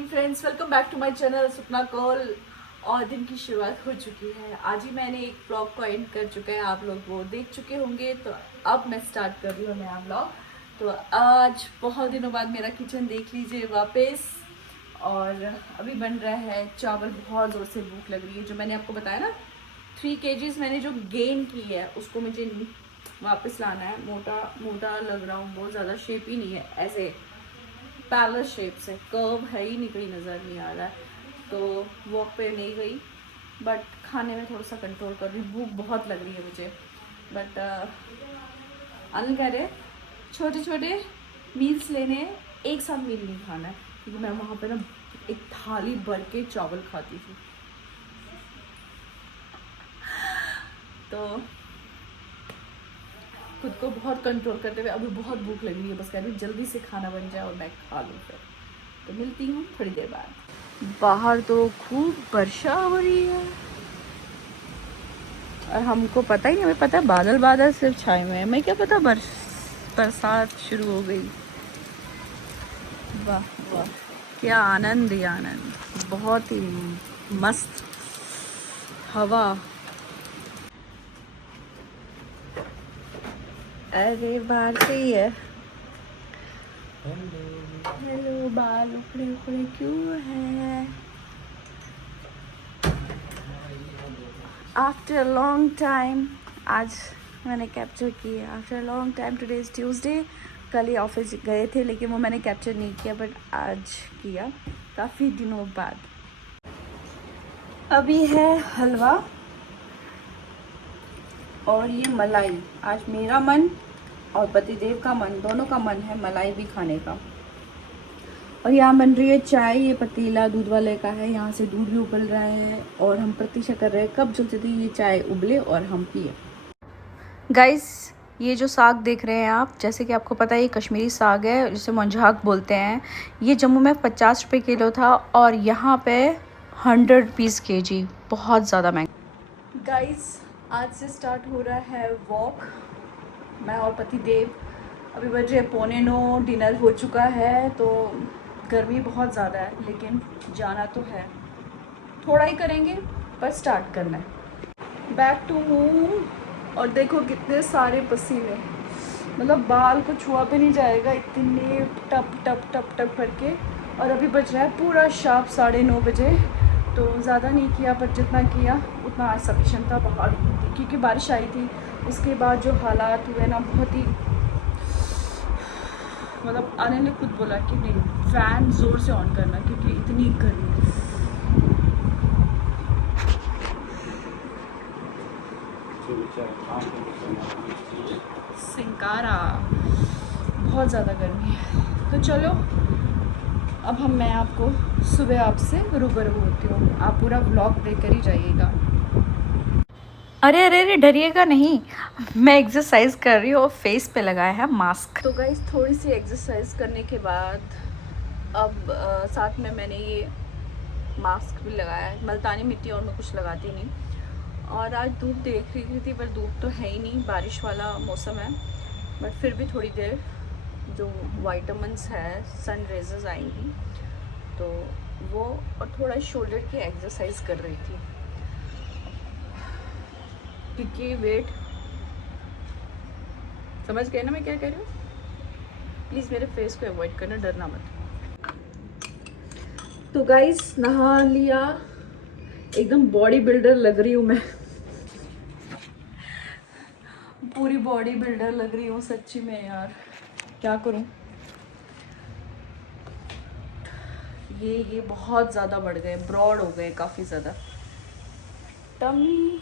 Morning friends, welcome back to my channel सुपना कॉल। और दिन की शुरुआत हो चुकी है। आज ही मैंने एक ब्लॉग को एंड कर चुका है, आप लोग वो देख चुके होंगे। तो अब मैं स्टार्ट कर रही हूँ नया ब्लॉग। तो आज बहुत दिनों बाद मेरा किचन देख लीजिए वापस। और अभी बन रहा है चावल। बहुत ज़ोर से भूख लग रही है। जो मैंने आपको बताया ना 3 kgs मैंने जो गेन की है उसको मुझे वापस लाना है। मोटा मोटा लग रहा हूँ, बहुत ज़्यादा शेप ही नहीं है, ऐसे पैलेस शेप से, कर्व है ही नहीं, कहीं नज़र नहीं आ रहा है। तो वॉक पे नहीं गई, बट खाने में थोड़ा सा कंट्रोल कर रही। भूख बहुत लग रही है मुझे, बट अनिल कह रहे छोटे छोटे मील्स लेने हैं, एक साथ मील नहीं खाना है। क्योंकि मैं वहाँ पे ना एक थाली भर के चावल खाती थी। तो खुद को बहुत कंट्रोल करते हुए अभी बहुत भूख लग रही है, बस कह रही जल्दी से खाना बन जाए और मैं खा लूँ। फिर तो मिलती हूँ थोड़ी देर बाद। बाहर तो खूब वर्षा हो रही है और हमको पता ही नहीं, हमें पता है बादल बादल सिर्फ छाए हुए हैं, हमें क्या पता बरसात शुरू हो गई। वाह वाह, क्या आनंद ही आनंद, बहुत ही मस्त हवा। अरे बाहर से ही है। हेलो, बाल उखड़े उखड़े क्यों है? आफ्टर लॉन्ग टाइम आज मैंने कैप्चर किया। After long time, today is Tuesday. कल ही ऑफिस गए थे लेकिन वो मैंने कैप्चर नहीं किया, बट आज किया काफ़ी दिनों बाद। अभी है हलवा और ये मलाई। आज मेरा मन और पतिदेव का मन, दोनों का मन है मलाई भी खाने का। और यहाँ बन रही है चाय। ये पतीला दूध वाले का है, यहाँ से दूध भी उबल रहा है और हम प्रतीक्षा कर रहे हैं कब जल्दी ये चाय उबले और हम पिए। गाइस, ये जो साग देख रहे हैं आप, जैसे कि आपको पता है ये कश्मीरी साग है जिसे मंझाक बोलते हैं। ये जम्मू में 50 रुपये किलो था और यहाँ पे 100 रुपीज़ kg, बहुत ज़्यादा महंगा। गाइस, आज से स्टार्ट हो रहा है वॉक। मैं और पतिदेव, अभी बज रहे 8:45, डिनर हो चुका है। तो गर्मी बहुत ज़्यादा है लेकिन जाना तो है, थोड़ा ही करेंगे पर स्टार्ट करना है। Back to home. और देखो कितने सारे पसीने, मतलब बाल को छुआ पे नहीं जाएगा, इतने टप टप टप टप करके। और अभी बज रहा है पूरा शार्प 9:30 बजे। तो ज़्यादा नहीं किया पर जितना किया उतना आज सफिशेंट था। बाहर क्योंकि बारिश आई थी, उसके बाद जो हालात हुए ना, बहुत ही, मतलब आने ने खुद बोला कि नहीं फ़ैन ज़ोर से ऑन करना क्योंकि इतनी गर्मी। सिंकारा, बहुत ज़्यादा गर्मी है। तो चलो अब मैं आपको सुबह आपसे रूबरू होती हूँ। आप पूरा व्लॉग देखकर ही जाइएगा। अरे अरे अरे, डरिएगा नहीं, मैं एक्सरसाइज कर रही हूँ और फेस पे लगाया है मास्क। तो गाइस, थोड़ी सी एक्सरसाइज करने के बाद अब साथ में मैंने ये मास्क भी लगाया है। मुल्तानी मिट्टी और मैं कुछ लगाती नहीं। और आज धूप देख रही थी पर धूप तो है ही नहीं, बारिश वाला मौसम है। बट फिर भी थोड़ी देर जो वाइटामिन्स है, सन रेजेस आएंगी तो वो, और थोड़ा शोल्डर की एक्सरसाइज कर रही थी क्योंकि वेट, समझ गए ना मैं क्या कह रही हूँ? प्लीज़ मेरे फेस को अवॉइड करना, डरना मत। तो गाइस, नहा लिया, एकदम बॉडी बिल्डर लग रही हूँ मैं। पूरी बॉडी बिल्डर लग रही हूँ सच्ची में यार, क्या करूँ। ये बहुत ज़्यादा बढ़ गए, ब्रॉड हो गए काफ़ी ज़्यादा। टमी,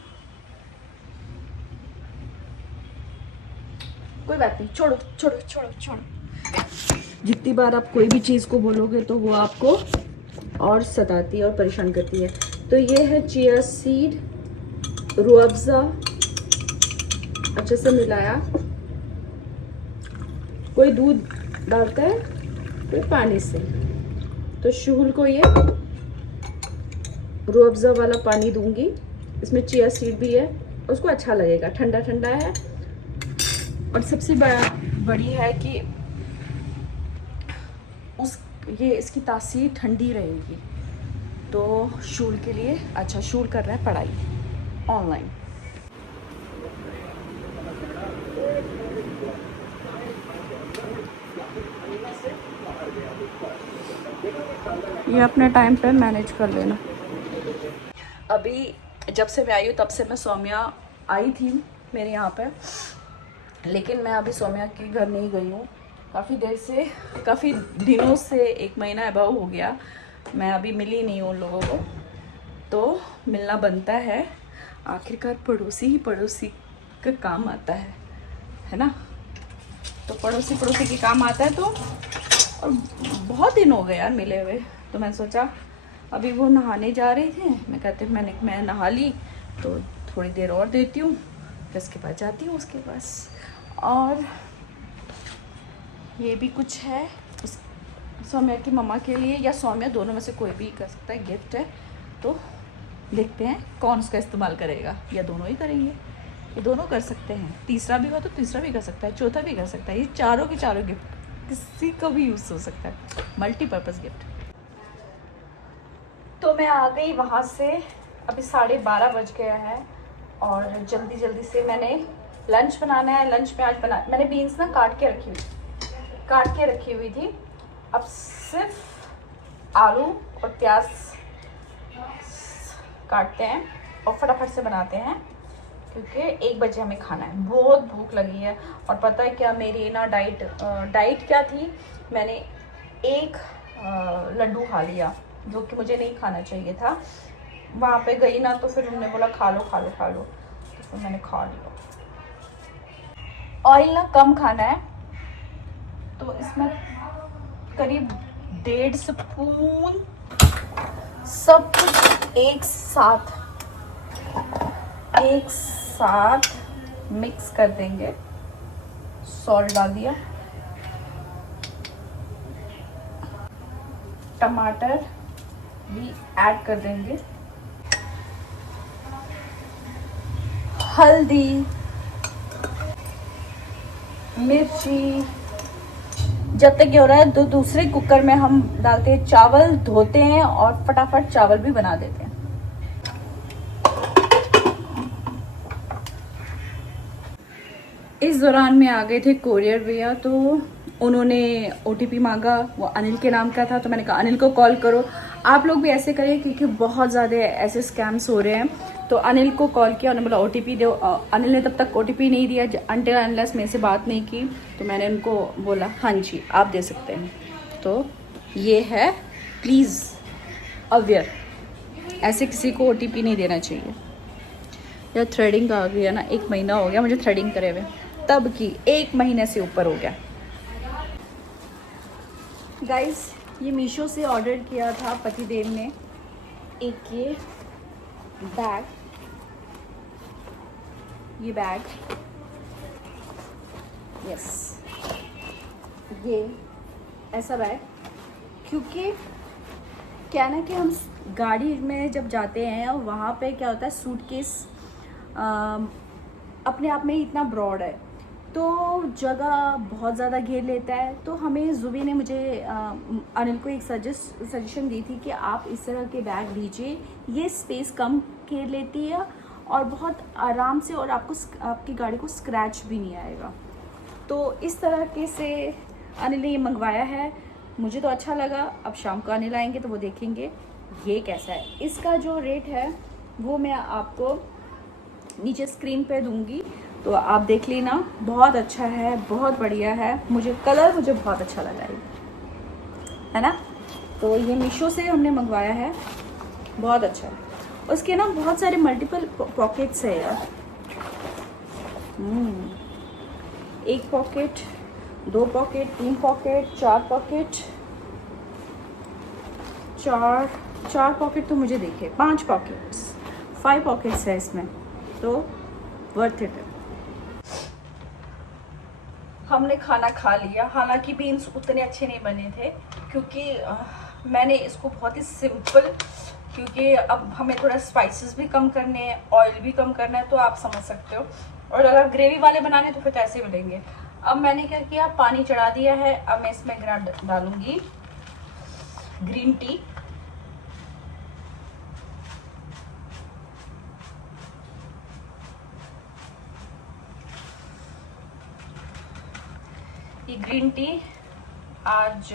कोई बात नहीं, छोड़ो छोड़ो छोड़ो छोड़ो। जितनी बार आप कोई भी चीज़ को बोलोगे तो वो आपको और सताती है और परेशान करती है। तो ये है चिया सीड, रूह अफ़ज़ा अच्छे से मिलाया। कोई दूध डालता है, कोई पानी से। तो शुहुल को ये रूह अफ़ज़ा वाला पानी दूंगी, इसमें चिया सीड भी है, उसको अच्छा लगेगा, ठंडा ठंडा है। और सबसे बड़ी है कि ये इसकी तासीर ठंडी रहेगी। तो शूल के लिए अच्छा, शूल कर रहा है पढ़ाई ऑनलाइन। ये अपने टाइम पे मैनेज कर लेना। अभी जब से मैं आई हूँ तब से मैं सौम्या आई थी मेरे यहाँ पे, लेकिन मैं अभी सौम्या के घर नहीं गई हूँ काफ़ी देर से, काफ़ी दिनों से, 1 महीना अबाउ हो गया मैं अभी मिली नहीं हूँ उन लोगों को। तो मिलना बनता है, आखिरकार पड़ोसी ही पड़ोसी का काम आता है ना। तो पड़ोसी के काम आता है। तो और बहुत दिन हो गए यार मिले हुए, तो मैंने सोचा अभी वो नहाने जा रहे थे, मैं नहा ली तो थोड़ी देर और देती हूँ, फिर उसके बाद जाती हूँ उसके पास। और ये भी कुछ है सौम्या की मम्मा के लिए, या सौम्या, दोनों में से कोई भी कर सकता है, गिफ्ट है। तो देखते हैं कौन उसका इस्तेमाल करेगा, या दोनों ही करेंगे। ये दोनों कर सकते हैं, तीसरा भी हो तो तीसरा भी कर सकता है, चौथा भी कर सकता है। ये चारों के चारों गिफ्ट किसी को भी यूज़ हो सकता है, मल्टीपर्पज़ गिफ्ट। तो मैं आ गई वहाँ से, अभी 12:30 बज गया है और जल्दी से मैंने लंच बनाना है। लंच में आज मैंने बीन्स ना काट के रखी हुई थी। अब सिर्फ आलू और प्याज काटते हैं और फटाफट से बनाते हैं, क्योंकि 1 बजे हमें खाना है। बहुत भूख लगी है। और पता है क्या, मेरी ना डाइट क्या थी, मैंने 1 लड्डू खा लिया, जो कि मुझे नहीं खाना चाहिए था। वहाँ पे गई ना तो फिर उन्होंने बोला खा लो, तो फिर मैंने खा लिया। ऑयल ना कम खाना है, तो इसमें करीब 1.5 स्पून सब कुछ एक साथ मिक्स कर देंगे। सॉल्ट डाल दिया, टमाटर भी ऐड कर देंगे, हल्दी, मिर्ची। जब तक ये हो रहा है तो दूसरे कुकर में हम डालते हैं चावल, धोते हैं और फटाफट चावल भी बना देते हैं। इस दौरान में आ गए थे कोरियर भैया, तो उन्होंने OTP मांगा, वो अनिल के नाम का था। तो मैंने कहा अनिल को कॉल करो। आप लोग भी ऐसे करिए, क्योंकि बहुत ज़्यादा ऐसे स्कैम्स हो रहे हैं। तो अनिल को कॉल किया, उन्होंने बोला OTP दो। अनिल ने तब तक OTP नहीं दिया अनटिल अनलेस मेरे से बात नहीं की। तो मैंने उनको बोला हाँ जी आप दे सकते हैं। तो ये है, प्लीज़ अवेयर, ऐसे किसी को OTP नहीं देना चाहिए। यार थ्रेडिंग आ गई है ना, 1 महीना हो गया मुझे थ्रेडिंग करे हुए, तब की 1 महीने से ऊपर हो गया। गाइस ये मीशो से ऑर्डर किया था पतिदेव ने, एक ये बैग, यस, ये ऐसा बैग। क्योंकि क्या ना कि हम गाड़ी में जब जाते हैं और वहाँ पे क्या होता है, सूटकेस अपने आप में ही इतना ब्रॉड है, तो जगह बहुत ज़्यादा घेर लेता है। तो हमें जुबी ने मुझे अनिल को एक सजेशन दी थी कि आप इस तरह के बैग लीजिए, ये स्पेस कम घेर लेती है और बहुत आराम से, और आपकी गाड़ी को स्क्रैच भी नहीं आएगा। तो इस तरह के से अनिल ने ये मंगवाया है, मुझे तो अच्छा लगा। अब शाम को अनिल आएंगे तो वो देखेंगे ये कैसा है। इसका जो रेट है वो मैं आपको नीचे स्क्रीन पे दूंगी, तो आप देख लेना। बहुत अच्छा है, बहुत बढ़िया है, मुझे बहुत अच्छा लगा है ना। तो ये मीशो से हमने मंगवाया है, बहुत अच्छा है। उसके ना बहुत सारे मल्टीपल पॉकेट्स है यार। 1 pocket, 2 pocket, 3 pocket, 4 pocket, 4 pocket तो मुझे देखे, 5 पॉकेट्स, 5 पॉकेट्स है इसमें, तो वर्थ इट है। हमने खाना खा लिया, हालांकि बीन्स उतने अच्छे नहीं बने थे, क्योंकि मैंने इसको बहुत ही सिंपल, क्योंकि अब हमें थोड़ा स्पाइसेस भी कम करने हैं, ऑयल भी कम करना है, तो आप समझ सकते हो। और अगर ग्रेवी वाले बनाने तो फिर तो ऐसे मिलेंगे। अब मैंने क्या किया, पानी चढ़ा दिया है। अब मैं इसमें डालूंगी ग्रीन टी। ये ग्रीन टी आज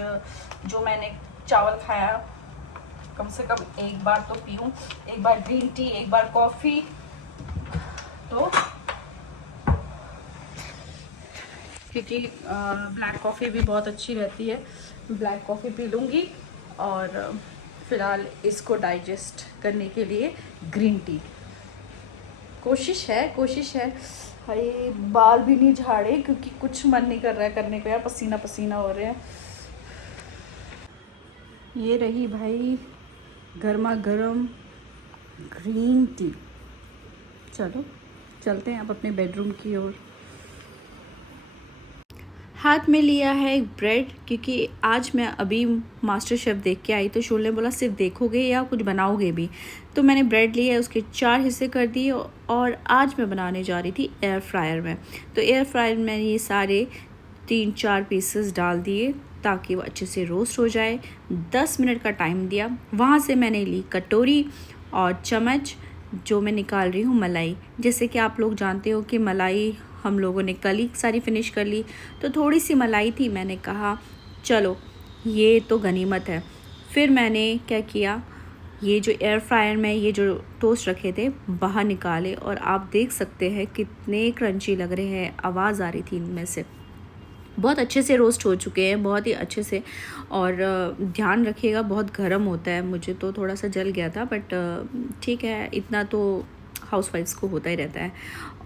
जो मैंने चावल खाया कम से कम एक बार तो पीऊँ, एक बार ग्रीन टी, एक बार कॉफ़ी, तो क्योंकि ब्लैक कॉफ़ी भी बहुत अच्छी रहती है, ब्लैक कॉफ़ी पी लूँगी और फ़िलहाल इसको डाइजेस्ट करने के लिए ग्रीन टी। कोशिश है। भाई बाल भी नहीं झाड़े क्योंकि कुछ मन नहीं कर रहा है करने को यार, पसीना पसीना हो रहे हैं। ये रही भाई गर्मा गर्म ग्रीन टी। चलो चलते हैं अब अपने बेडरूम की ओर। हाथ में लिया है एक ब्रेड, क्योंकि आज मैं अभी मास्टर शेफ़ देख के आई तो शोल ने बोला सिर्फ देखोगे या कुछ बनाओगे भी, तो मैंने ब्रेड लिया है, उसके 4 हिस्से कर दिए और आज मैं बनाने जा रही थी एयर फ्रायर में। तो एयर फ्रायर में ये सारे 3-4 पीसेस डाल दिए ताकि वो अच्छे से रोस्ट हो जाए। 10 मिनट का टाइम दिया। वहाँ से मैंने ली कटोरी और चम्मच जो मैं निकाल रही हूँ मलाई। जैसे कि आप लोग जानते हो कि मलाई हम लोगों ने कल ही सारी फिनिश कर ली, तो थोड़ी सी मलाई थी, मैंने कहा चलो ये तो गनीमत है। फिर मैंने क्या किया, ये जो एयर फ्रायर में ये जो टोस्ट रखे थे बाहर निकाले और आप देख सकते हैं कितने क्रंची लग रहे हैं, आवाज़ आ रही थी इनमें से। बहुत अच्छे से रोस्ट हो चुके हैं, बहुत ही अच्छे से। और ध्यान रखिएगा बहुत गर्म होता है, मुझे तो थोड़ा सा जल गया था बट ठीक है, इतना तो हाउसवाइफ्स को होता ही रहता है।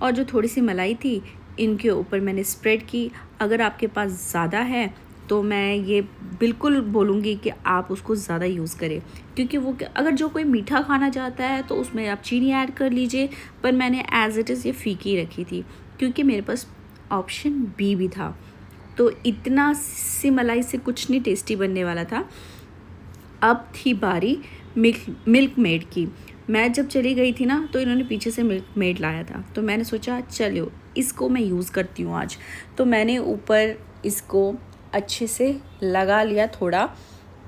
और जो थोड़ी सी मलाई थी इनके ऊपर मैंने स्प्रेड की। अगर आपके पास ज़्यादा है तो मैं ये बिल्कुल बोलूँगी कि आप उसको ज़्यादा यूज़ करें, क्योंकि वो अगर जो कोई मीठा खाना चाहता है तो उसमें आप चीनी ऐड कर लीजिए, पर मैंने एज़ इट इज़ ये फीकी रखी थी क्योंकि मेरे पास ऑप्शन बी भी था। तो इतना सी मलाई से कुछ नहीं टेस्टी बनने वाला था। अब थी बारी मिल्क मेड की। मैं जब चली गई थी ना तो इन्होंने पीछे से मिल्क मेड लाया था, तो मैंने सोचा चलो इसको मैं यूज़ करती हूँ आज। तो मैंने ऊपर इसको अच्छे से लगा लिया थोड़ा,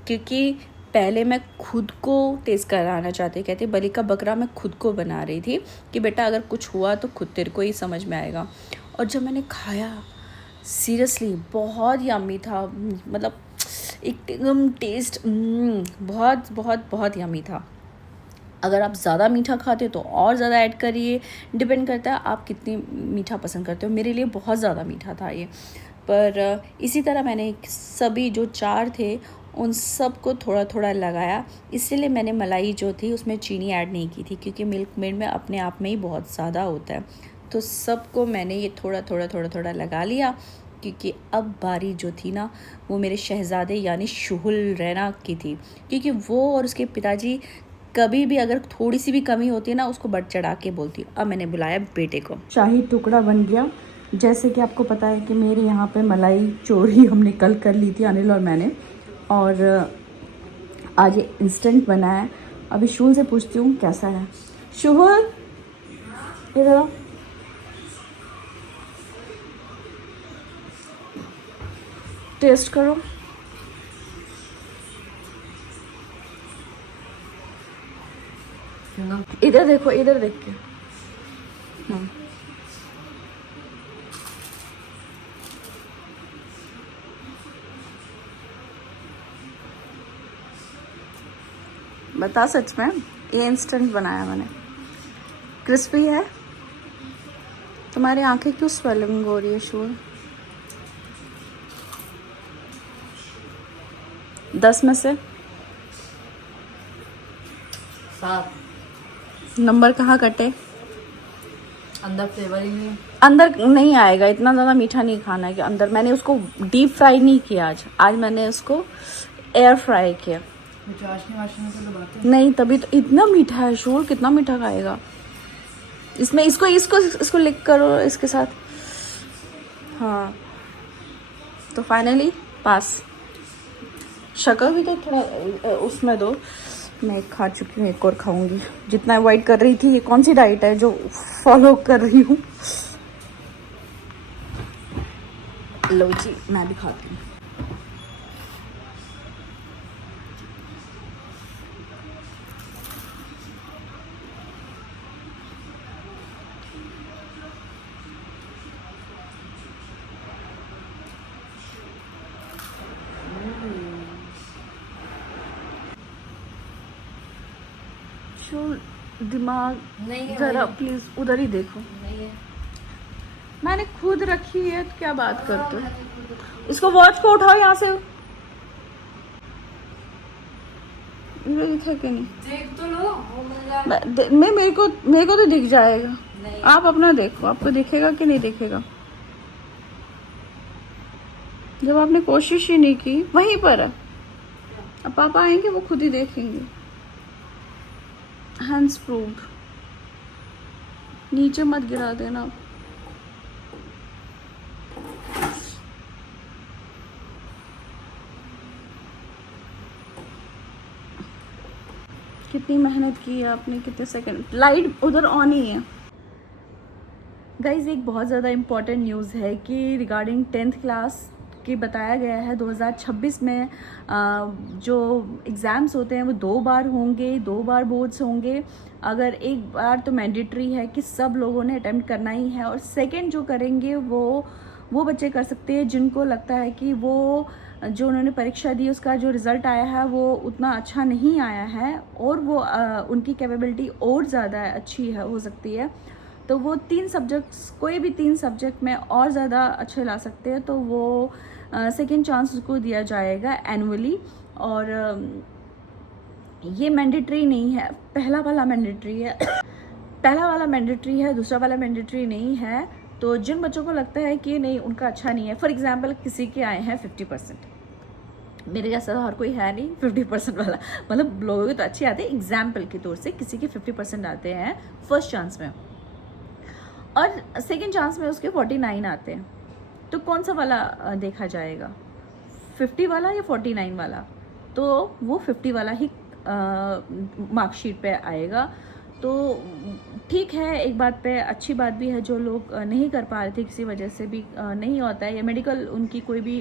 क्योंकि पहले मैं खुद को टेस्ट कराना चाहती, कहते बलि का बकरा मैं खुद को बना रही थी कि बेटा अगर कुछ हुआ तो खुद तेरे को ही समझ में आएगा। और जब मैंने खाया सीरियसली बहुत यम्मी था, मतलब एकदम टेस्ट बहुत बहुत बहुत यम्मी था। अगर आप ज़्यादा मीठा खाते हो तो और ज़्यादा ऐड करिए, डिपेंड करता है आप कितनी मीठा पसंद करते हो। मेरे लिए बहुत ज़्यादा मीठा था ये, पर इसी तरह मैंने सभी जो 4 थे उन सब को थोड़ा थोड़ा लगाया। इसीलिए मैंने मलाई जो थी उसमें चीनी ऐड नहीं की थी, क्योंकि मिल्क मेड में अपने आप में ही बहुत ज़्यादा होता है। तो सबको मैंने ये थोड़ा थोड़ा लगा लिया, क्योंकि अब बारी जो थी ना वो मेरे शहज़ादे यानी शुहुल रैना की थी, क्योंकि वो और उसके पिताजी कभी भी अगर थोड़ी सी भी कमी होती है ना उसको बढ़ चढ़ा के बोलती। अब मैंने बुलाया बेटे को। शाही टुकड़ा बन गया। जैसे कि आपको पता है कि मेरे यहाँ पे मलाई चोरी हमने कल कर ली थी अनिल और मैंने, और आज ये इंस्टेंट बना है। अभी शुहुल से पूछती हूँ कैसा है। शुहुल इधर टेस्ट करो। इधर देखो, इधर देख के। बता सच में, ये इंस्टेंट बनाया मैंने। क्रिस्पी है। तुम्हारी आंखें क्यों स्वेलिंग हो रही है शुहुल? 10 में से 7। नंबर कहाँ कटे? अंदर फ्लेवर ही नहीं, अंदर नहीं आएगा, इतना ज़्यादा मीठा नहीं खाना है कि अंदर। मैंने उसको डीप फ्राई नहीं किया आज मैंने उसको एयर फ्राई किया। चाशनी वाशनी से तो बात है नहीं, तभी तो इतना मीठा है शुहुल, कितना मीठा खाएगा? इसमें इसको लिक करो इसके साथ। हाँ, तो फाइनली पास। शक्ल भी तो थोड़ा उसमें दो। मैं खा चुकी हूँ, एक और खाऊंगी। जितना अवॉइड कर रही थी, ये कौन सी डाइट है जो फॉलो कर रही हूँ? लो जी, मैं भी खाती हूँ। अंशुल दिमाग नहीं है जरा भाई। प्लीज उधर ही देखो। नहीं है। मैंने खुद रखी है तो क्या बात करते हो। इसको वॉच को उठाओ यहाँ से। ये दिखा कि नहीं? देख तो लो, वो मिल जाए। मेरे को तो दिख जाएगा। नहीं। आप अपना देखो, आपको दिखेगा कि नहीं दिखेगा। जब आपने कोशिश ही नहीं की, वहीं पर है। अब पापा आएंगे वो खुद ही देखेंगे। Hands proved. नीचे मत गिरा देना। कितनी मेहनत की है आपने, कितने सेकंड। लाइट उधर ऑन ही है। गाइज एक बहुत ज़्यादा इम्पॉर्टेंट न्यूज़ है कि रिगार्डिंग 10th क्लास की बताया गया है 2026 में जो एग्ज़ाम्स होते हैं वो 2 बार होंगे, 2 बार बोर्ड्स होंगे। अगर एक बार तो मैंडेटरी है कि सब लोगों ने अटेम्प्ट करना ही है, और सेकंड जो करेंगे वो बच्चे कर सकते हैं जिनको लगता है कि वो जो उन्होंने परीक्षा दी उसका जो रिज़ल्ट आया है वो उतना अच्छा नहीं आया है, और वो उनकी कैपेबिलिटी और ज़्यादा अच्छी है हो सकती है, तो वो 3 सब्जेक्ट्स, कोई भी 3 सब्जेक्ट में और ज़्यादा अच्छे ला सकते हैं, तो वो सेकेंड चांस उसको दिया जाएगा एनुअली। और ये मैंडेटरी नहीं है, पहला वाला मैंडेटरी है। पहला वाला मैंडेटरी है, दूसरा वाला मैंडेटरी नहीं है। तो जिन बच्चों को लगता है कि नहीं उनका अच्छा नहीं है, फॉर एग्जांपल किसी के आए हैं 50%, मेरे जैसा तो हर कोई है नहीं 50% वाला, मतलब लोगों के तो अच्छे आते हैं, एग्जाम्पल के तौर से किसी के 50% आते हैं फर्स्ट चांस में, और सेकेंड चांस में उसके 49 आते हैं, तो कौन सा वाला देखा जाएगा, 50 वाला या 49 वाला? तो वो 50 वाला ही मार्कशीट पे आएगा। तो ठीक है, एक बात पे अच्छी बात भी है, जो लोग नहीं कर पा रहे थे किसी वजह से भी नहीं होता है, या मेडिकल उनकी कोई भी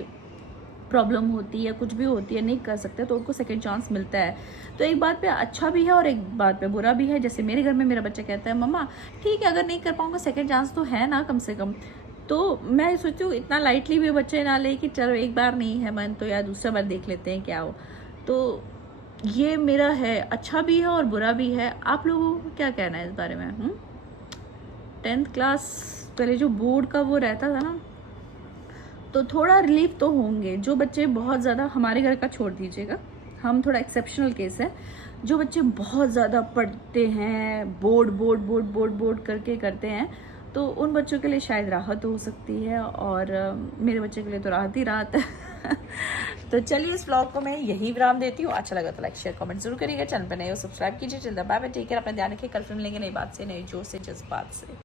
प्रॉब्लम होती है, कुछ भी होती है, नहीं कर सकते, तो उनको सेकंड चांस मिलता है। तो एक बात पे अच्छा भी है और एक बात पे बुरा भी है। जैसे मेरे घर में मेरा बच्चा कहता है मम्मा ठीक है अगर नहीं कर पाऊंगा सेकंड चांस तो है ना कम से कम, तो मैं सोचती हूँ इतना लाइटली भी बच्चे ना ले कि चलो एक बार नहीं है मन तो यार दूसरा बार देख लेते हैं क्या हो। तो ये मेरा है, अच्छा भी है और बुरा भी है। आप लोगों को क्या कहना है इस बारे में? 10th क्लास पहले जो बोर्ड का वो रहता था ना, तो थोड़ा रिलीफ तो होंगे। जो बच्चे बहुत ज़्यादा, हमारे घर का छोड़ दीजिएगा, हम थोड़ा एक्सेप्शनल केस है, जो बच्चे बहुत ज़्यादा पढ़ते हैं, board board board board board करके करते हैं, तो उन बच्चों के लिए शायद राहत हो सकती है, और मेरे बच्चे के लिए तो राहत ही राहत है। तो चलिए इस व्लॉग को मैं यही विराम देती हूँ। अच्छा लगा तो लाइक शेयर कमेंट जरूर करिएगा, चैनल पर नए हो सब्सक्राइब कीजिए। चलता बाय बाय, टेक केयर, अपना ध्यान रखिए। कल फिल्म लेंगे नई बात से, नई जोश से, जज्बात से।